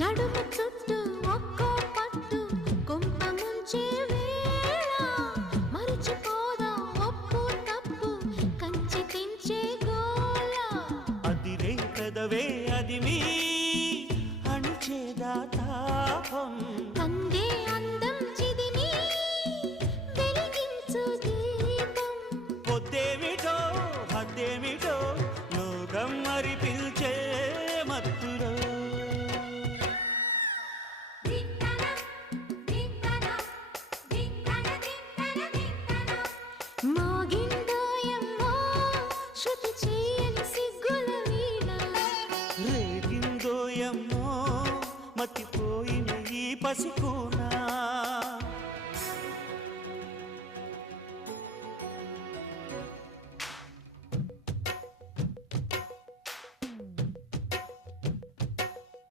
నడుము చుట్టూ ఒక్కో పట్టు కొంప ముంచే వేళ మరిచిపోదా ఒప్పు తప్పు కంచి తెంచే గోల అదిరే పెదవే అదిమి అణిచేదా తాపం కందే అందం చిదిమి వెలిగించు దీపం పొద్దేమిటో హద్దేమిటో లోకం మరి పిల్చే మత్తులో మోగిందోయమ్మో శృతి చేయని సిగ్గుల వీణ రేగిందోయమ్మో మతిపోయిన ఈ పసికూన